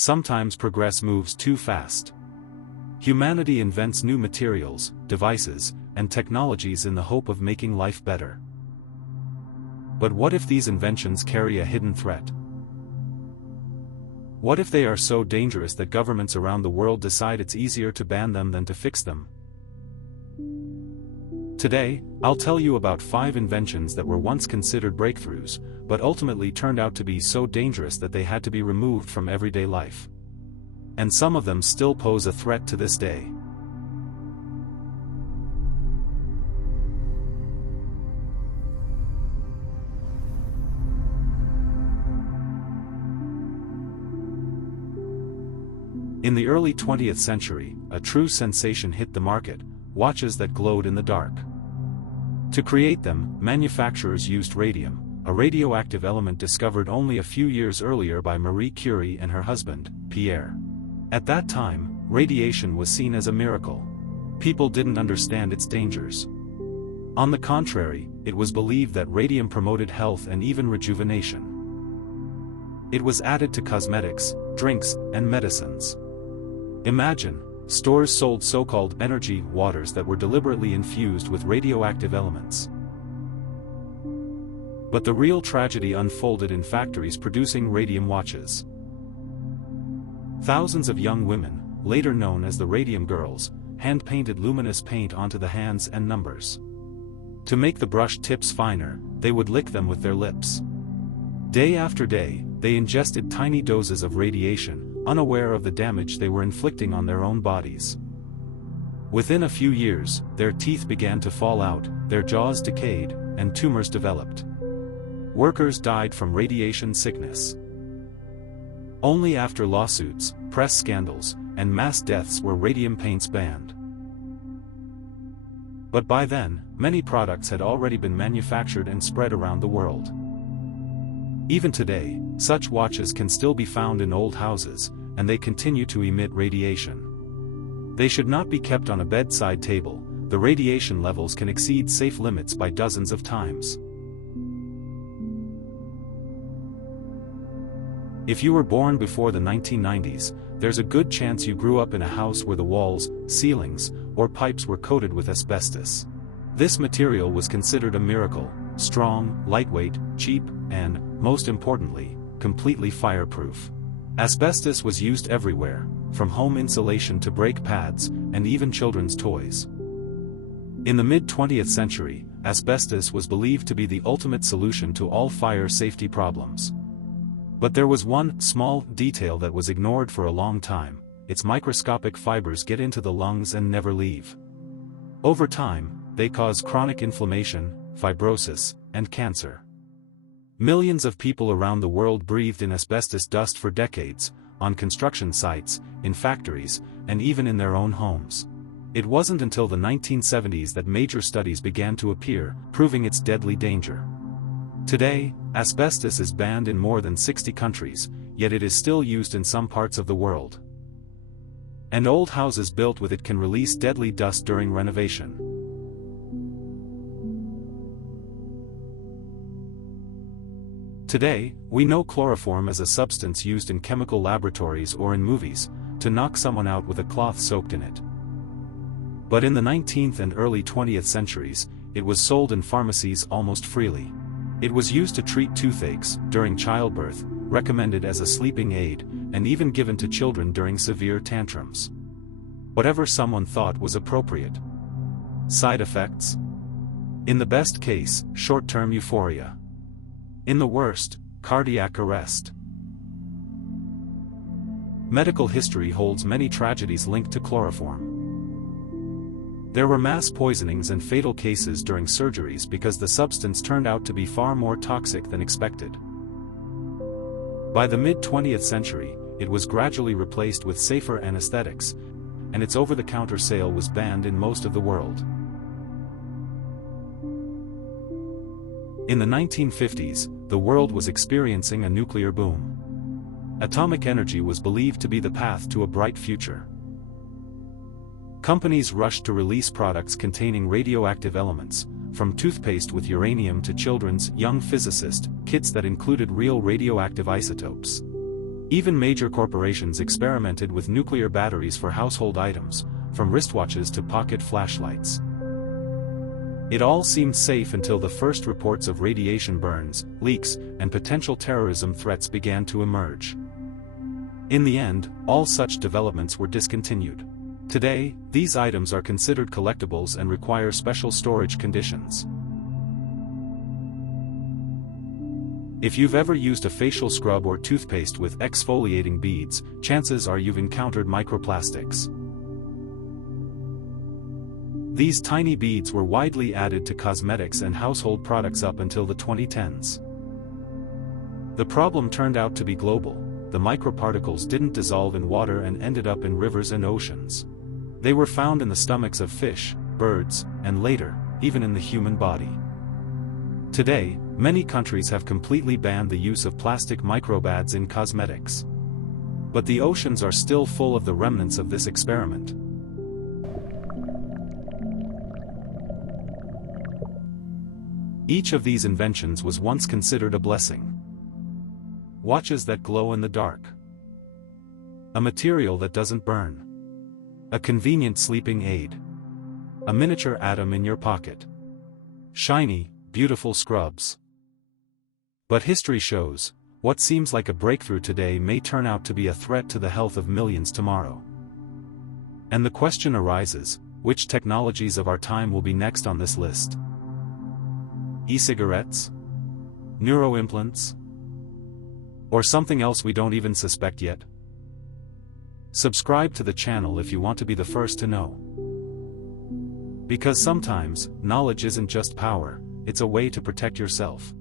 sometimes progress moves too fast. Humanity invents new materials, devices, and technologies in the hope of making life better. But what if these inventions carry a hidden threat? What if they are so dangerous that governments around the world decide it's easier to ban them than to fix them? Today, I'll tell you about 5 inventions that were once considered breakthroughs, but ultimately turned out to be so dangerous that they had to be removed from everyday life. And some of them still pose a threat to this day. In the early 20th century, a true sensation hit the market: watches that glowed in the dark. To create them, manufacturers used radium, a radioactive element discovered only a few years earlier by Marie Curie and her husband, Pierre. At that time, radiation was seen as a miracle. People didn't understand its dangers. On the contrary, it was believed that radium promoted health and even rejuvenation. It was added to cosmetics, drinks, and medicines. Imagine, stores sold so-called energy waters that were deliberately infused with radioactive elements. But the real tragedy unfolded in factories producing radium watches. Thousands of young women, later known as the Radium Girls, hand-painted luminous paint onto the hands and numbers. To make the brush tips finer, they would lick them with their lips. Day after day, they ingested tiny doses of radiation, unaware of the damage they were inflicting on their own bodies. Within a few years, their teeth began to fall out, their jaws decayed, and tumors developed. Workers died from radiation sickness. Only after lawsuits, press scandals, and mass deaths were radium paints banned. But by then, many products had already been manufactured and spread around the world. Even today, such watches can still be found in old houses, and they continue to emit radiation. They should not be kept on a bedside table. The radiation levels can exceed safe limits by dozens of times. If you were born before the 1990s, there's a good chance you grew up in a house where the walls, ceilings, or pipes were coated with asbestos. This material was considered a miracle: strong, lightweight, cheap, and, most importantly, completely fireproof. Asbestos was used everywhere, from home insulation to brake pads, and even children's toys. In the mid-20th century, asbestos was believed to be the ultimate solution to all fire safety problems. But there was one small detail that was ignored for a long time: its microscopic fibers get into the lungs and never leave. Over time, they cause chronic inflammation, fibrosis, and cancer. Millions of people around the world breathed in asbestos dust for decades, on construction sites, in factories, and even in their own homes. It wasn't until the 1970s that major studies began to appear, proving its deadly danger. Today, asbestos is banned in more than 60 countries, yet it is still used in some parts of the world. And old houses built with it can release deadly dust during renovation. Today, we know chloroform as a substance used in chemical laboratories or in movies, to knock someone out with a cloth soaked in it. But in the 19th and early 20th centuries, it was sold in pharmacies almost freely. It was used to treat toothaches, during childbirth, recommended as a sleeping aid, and even given to children during severe tantrums. Whatever someone thought was appropriate. Side effects? In the best case, short-term euphoria. In the worst, cardiac arrest. Medical history holds many tragedies linked to chloroform. There were mass poisonings and fatal cases during surgeries because the substance turned out to be far more toxic than expected. By the mid-20th century, it was gradually replaced with safer anesthetics, and its over-the-counter sale was banned in most of the world. In the 1950s, the world was experiencing a nuclear boom. Atomic energy was believed to be the path to a bright future. Companies rushed to release products containing radioactive elements, from toothpaste with uranium to children's young physicist kits that included real radioactive isotopes. Even major corporations experimented with nuclear batteries for household items, from wristwatches to pocket flashlights. It all seemed safe until the first reports of radiation burns, leaks, and potential terrorism threats began to emerge. In the end, all such developments were discontinued. Today, these items are considered collectibles and require special storage conditions. If you've ever used a facial scrub or toothpaste with exfoliating beads, chances are you've encountered microplastics. These tiny beads were widely added to cosmetics and household products up until the 2010s. The problem turned out to be global. The microparticles didn't dissolve in water and ended up in rivers and oceans. They were found in the stomachs of fish, birds, and later, even in the human body. Today, many countries have completely banned the use of plastic microbeads in cosmetics. But the oceans are still full of the remnants of this experiment. Each of these inventions was once considered a blessing. Watches that glow in the dark. A material that doesn't burn. A convenient sleeping aid. A miniature atom in your pocket. Shiny, beautiful scrubs. But history shows, what seems like a breakthrough today may turn out to be a threat to the health of millions tomorrow. And the question arises, which technologies of our time will be next on this list? E-cigarettes? Neuroimplants? Or something else we don't even suspect yet? Subscribe to the channel if you want to be the first to know. Because sometimes, knowledge isn't just power, it's a way to protect yourself.